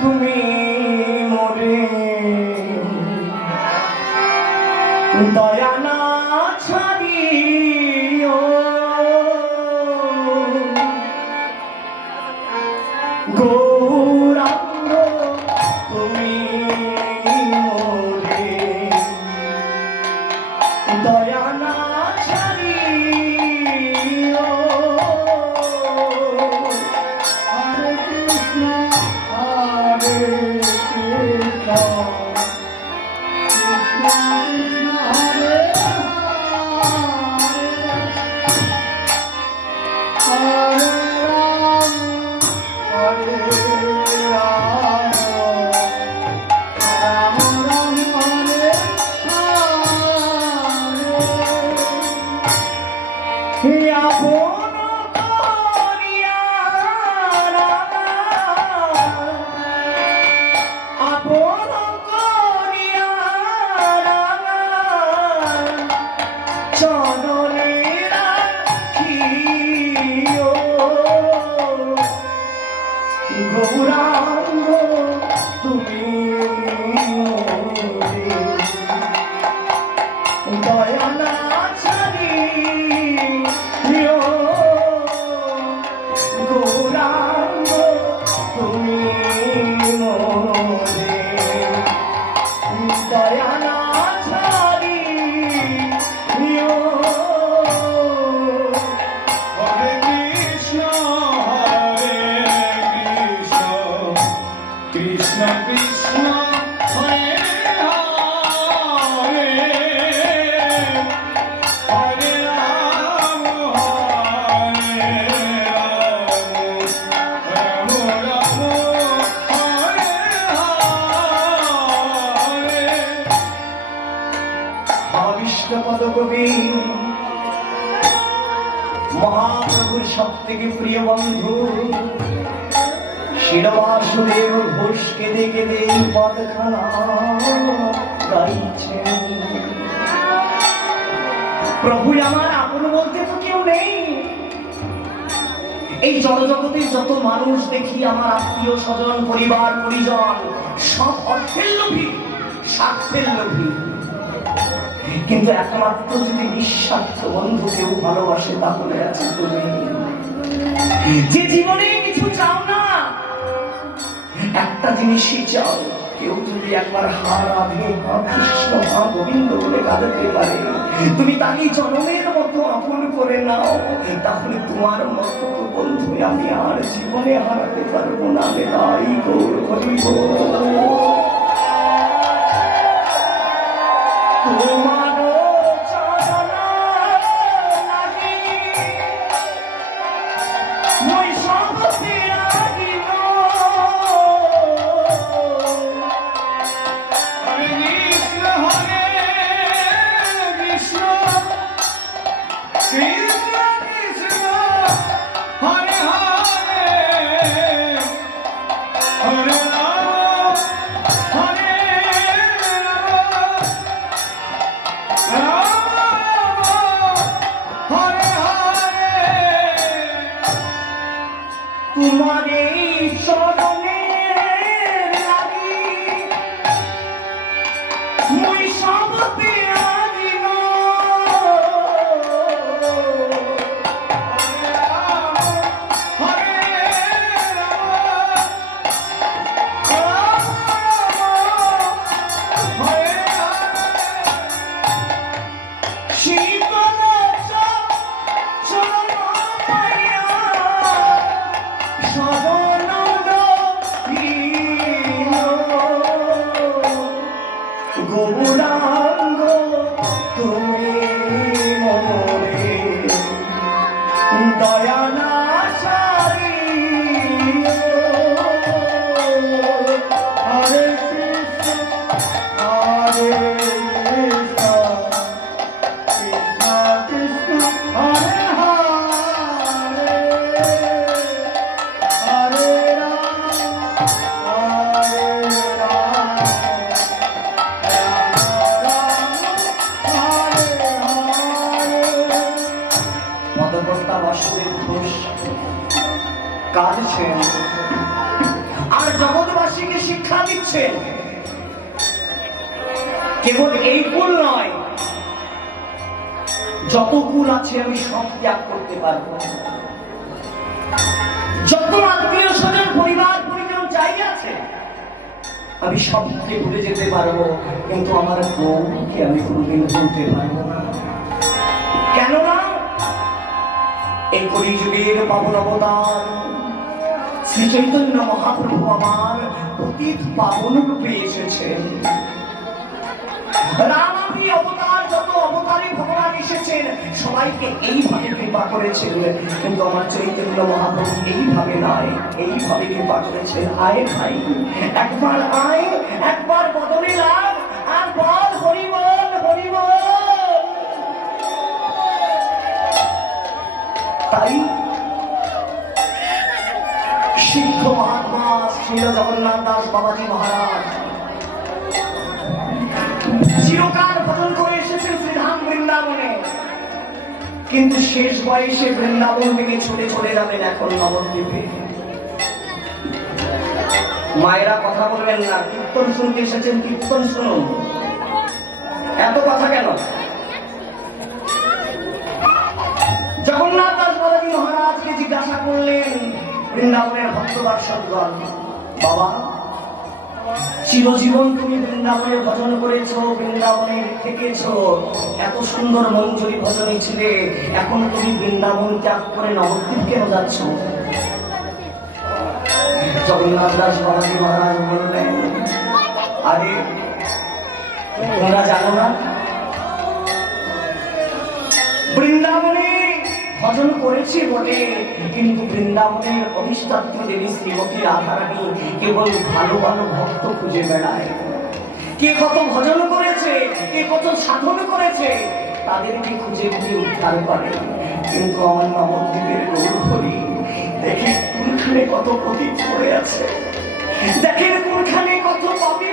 তুমি মরে তাই 我呀。থেকে প্রিয় বন্ধু শিরবাসুদেব ঘোষ দেখে কেঁদে পদখানা প্রভু আমার আপন বলতে তো কেউ নেই এই জনজগতে যত মানুষ দেখি আমার আত্মীয় স্বজন পরিবার পরিজন সব অর্থের লোভী স্বার্থের লোভী কিন্তু একমাত্র যদি নিঃস্বার্থ বন্ধু কেউ ভালোবাসে তাহলে আছে তুমি যে জীবনে কিছু চাও না একটা জিনিসই চাও কেউ যদি একবার হার আধে হা কৃষ্ণ হা গোবিন্দ বলে কাঁদতে পারে তুমি তাকে জনমের মতো আপন করে নাও তাহলে তোমার মতো বন্ধু আমি আর জীবনে হারাতে পারবো না আমি তাই করিব তোমার দিচ্ছে কেবল এই কুল নয় যত কুল আছে আমি সব ত্যাগ করতে পারব যত আত্মীয় স্বজন পরিবার পরিজন যাই আছে আমি সবকে ভুলে যেতে পারবো কিন্তু আমার বউকে আমি কোনোদিন ভুলতে পারবো না কেননা এই কলিযুগের পাবন অবতার শ্রী চৈতন্য মহাপ্রভু আমার অতীত পাবন রূপে এসেছে রাম আপনি অবতার যত অবতারে ভগবান এসেছেন সবাইকে এইভাবে কৃপা করেছেন কিন্তু আমার চৈতন্য মহাপ্রভু এইভাবে নয় এইভাবে কৃপা করেছেন আয় ভাই একবার আয় কিন্তু শেষ বয়সে বৃন্দাবন থেকে ছুটে চলে যাবেন এখন নবদ্বীপে মায়েরা কথা বলবেন না কীর্তন শুনতে এসেছেন কীর্তন শুনুন এত কথা কেন জগন্নাথ দাস বালাজি মহারাজকে জিজ্ঞাসা করলেন বৃন্দাবনের ভক্তবার সদ্গল বাবা চিরজীবন তুমি বৃন্দাবনে ভজন করেছ বৃন্দাবনে থেকেছ এত সুন্দর মঞ্জুরি ভজনে ছিলে এখন তুমি বৃন্দাবন ত্যাগ করে নবদ্বীপ কেন যাচ্ছ জগন্নাথ দাস বাবাজি মহারাজ বললেন আরে তোমরা জানো না বৃন্দাবনে ভজন করেছে বটে কিন্তু বৃন্দাবনের অভিষ্টাত্ম দেবী শ্রীমতী রাধারানী কেবল ভালো ভালো ভক্ত খুঁজে বেড়ায় কে কত ভজন করেছে কে কত সাধন করেছে তাদেরকে খুঁজে খুঁজে উদ্ধার করে কিন্তু আমার নবদ্বীপের গৌরী দেখে কোনখানে কত প্রতীক পড়ে আছে দেখেন কোনখানে কত পাবি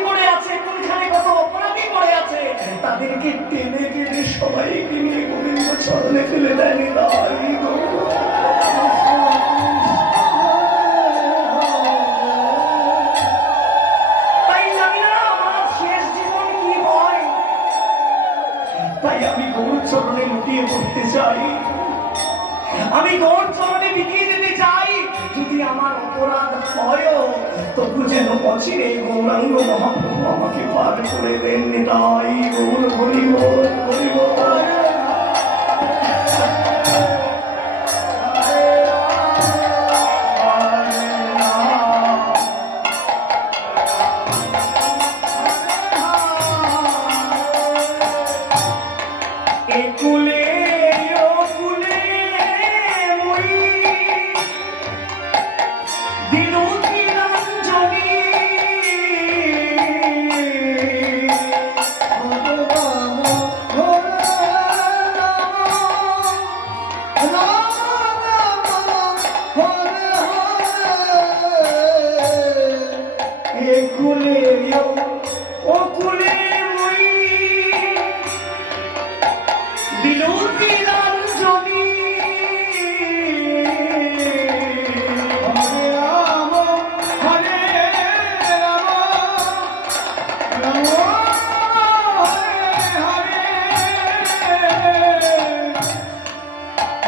তাদেরকে টেনে টেনে সবাইকে নিয়ে গোবিন্দ চরণে ফেলে দেন তাই আমি গৌর চরণে লুকিয়ে পড়তে চাই আমি গৌর চরণে বিকিয়ে যেতে চাই যদি আমার অপরাধ হয়ও তবু যেন অচিরে গৌরাঙ্গ মহাপ্রভু আমাকে পার করে দেন তাই গৌর হরিব হরিব কুলে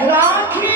Rocky.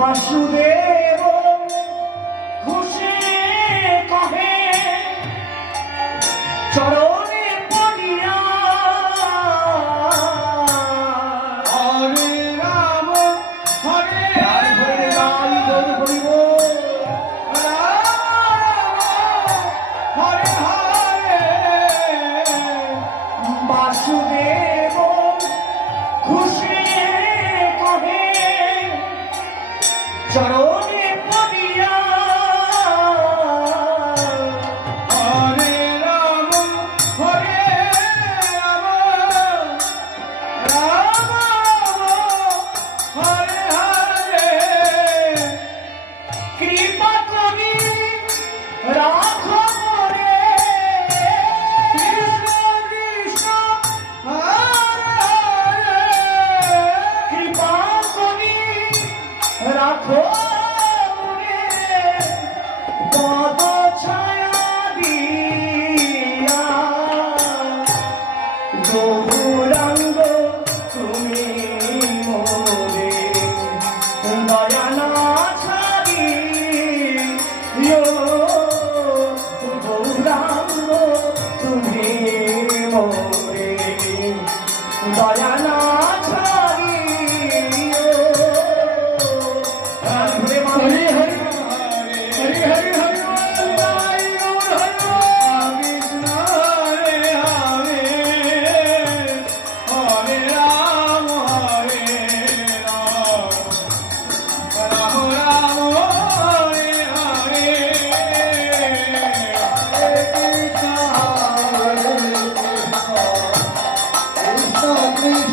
বাসুদেব soul. Amen.